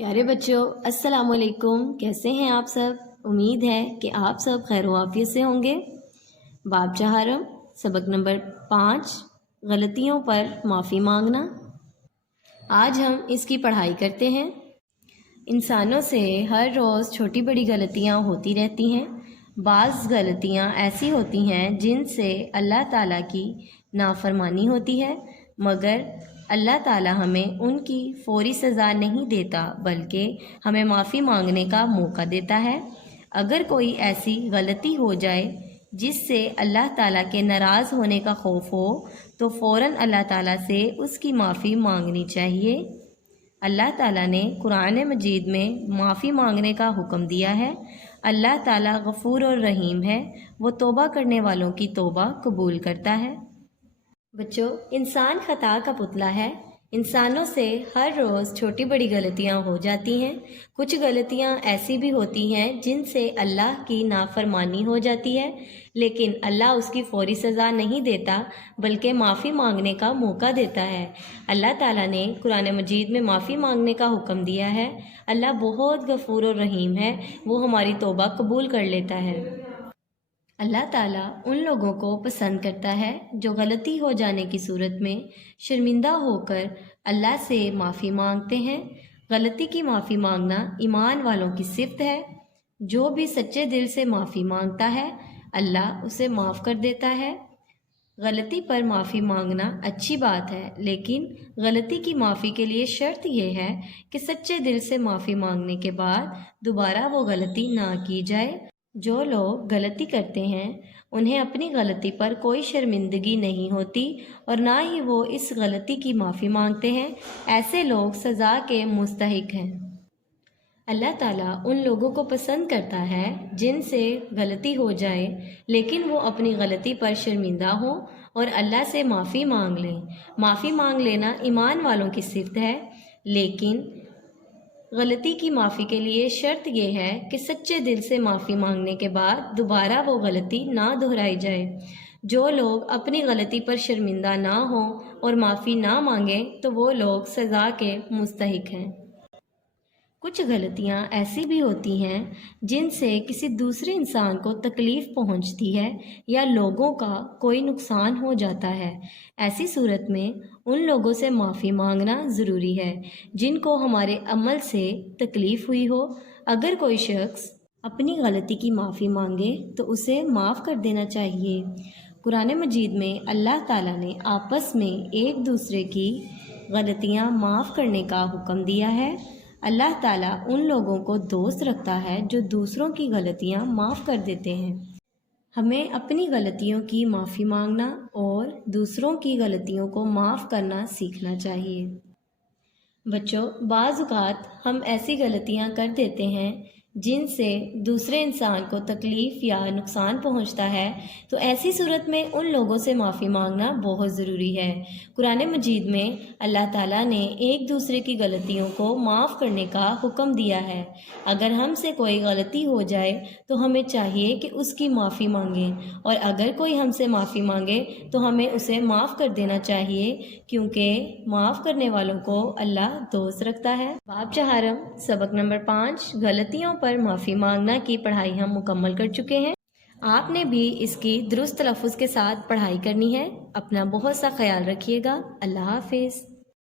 प्यारे बच्चों, अस्सलाम वालेकुम। कैसे हैं आप सब? उम्मीद है कि आप सब खैर आफियत से होंगे। बाब चहारम सबक नंबर 5, गलतियों पर माफ़ी मांगना। आज हम इसकी पढ़ाई करते हैं। इंसानों से हर रोज़ छोटी बड़ी गलतियां होती रहती हैं। बाज़ गलतियां ऐसी होती हैं जिनसे अल्लाह ताला की नाफरमानी होती है, मगर अल्लाह ताला हमें उनकी फ़ौरी सज़ा नहीं देता बल्कि हमें माफ़ी मांगने का मौका देता है। अगर कोई ऐसी गलती हो जाए जिससे अल्लाह ताला के नाराज़ होने का खौफ हो तो फ़ौरन अल्लाह ताला से उसकी माफ़ी मांगनी चाहिए। अल्लाह ताला ने कुरान मजीद में माफ़ी मांगने का हुक्म दिया है। अल्लाह ताला गफ़ूर और रहीम है, वो तौबा करने वालों की तौबा कबूल करता है। बच्चों, इंसान खता का पुतला है। इंसानों से हर रोज़ छोटी बड़ी गलतियां हो जाती हैं। कुछ गलतियां ऐसी भी होती हैं जिनसे अल्लाह की नाफरमानी हो जाती है, लेकिन अल्लाह उसकी फ़ौरी सज़ा नहीं देता बल्कि माफ़ी मांगने का मौका देता है। अल्लाह ताला ने कुरान मजीद में माफ़ी मांगने का हुक्म दिया है। अल्लाह बहुत गफ़ूर और रहीम है, वो हमारी तौबा कबूल कर लेता है। अल्लाह ताला उन लोगों को पसंद करता है जो गलती हो जाने की सूरत में शर्मिंदा होकर अल्लाह से माफ़ी मांगते हैं। गलती की माफ़ी मांगना ईमान वालों की सिफ़त है। जो भी सच्चे दिल से माफ़ी मांगता है अल्लाह उसे माफ़ कर देता है। गलती पर माफ़ी मांगना अच्छी बात है, लेकिन गलती की माफ़ी के लिए शर्त यह है कि सच्चे दिल से माफ़ी मांगने के बाद दोबारा वो गलती ना की जाए। जो लोग गलती करते हैं उन्हें अपनी गलती पर कोई शर्मिंदगी नहीं होती और ना ही वो इस गलती की माफ़ी मांगते हैं। ऐसे लोग सज़ा के मुस्तहिक हैं। अल्लाह ताला उन लोगों को पसंद करता है जिनसे गलती हो जाए लेकिन वो अपनी गलती पर शर्मिंदा हों और अल्लाह से माफ़ी मांग लें। माफ़ी मांग लेना ईमान वालों की सिफ़त है, लेकिन गलती की माफ़ी के लिए शर्त यह है कि सच्चे दिल से माफ़ी मांगने के बाद दोबारा वो गलती ना दोहराई जाए। जो लोग अपनी गलती पर शर्मिंदा ना हों और माफ़ी ना मांगें तो वो लोग सज़ा के मुस्तहिक हैं। कुछ गलतियाँ ऐसी भी होती हैं जिनसे किसी दूसरे इंसान को तकलीफ़ पहुंचती है या लोगों का कोई नुकसान हो जाता है। ऐसी सूरत में उन लोगों से माफ़ी मांगना ज़रूरी है जिनको हमारे अमल से तकलीफ़ हुई हो। अगर कोई शख्स अपनी गलती की माफ़ी मांगे तो उसे माफ़ कर देना चाहिए। कुरान मजीद में अल्लाह ताला ने आपस में एक दूसरे की गलतियाँ माफ़ करने का हुक्म दिया है। अल्लाह ताला उन लोगों को दोस्त रखता है जो दूसरों की गलतियां माफ़ कर देते हैं। हमें अपनी गलतियों की माफ़ी मांगना और दूसरों की गलतियों को माफ़ करना सीखना चाहिए। बच्चों, बाज़ औक़ात हम ऐसी गलतियां कर देते हैं जिनसे दूसरे इंसान को तकलीफ़ या नुकसान पहुंचता है, तो ऐसी सूरत में उन लोगों से माफ़ी मांगना बहुत ज़रूरी है। कुरान मजीद में अल्लाह ताला ने एक दूसरे की गलतियों को माफ़ करने का हुक्म दिया है। अगर हमसे कोई गलती हो जाए तो हमें चाहिए कि उसकी माफ़ी मांगें, और अगर कोई हमसे माफ़ी मांगे तो हमें उसे माफ़ कर देना चाहिए, क्योंकि माफ़ करने वालों को अल्लाह दोस्त रखता है। बाब चहारम सबक नंबर 5, गलतियों पर माफ़ी मांगना की पढ़ाई हम मुकम्मल कर चुके हैं। आपने भी इसकी दुरुस्त तलफ़्फ़ुज़ के साथ पढ़ाई करनी है। अपना बहुत सा ख्याल रखिएगा। अल्लाह हाफ़िज़।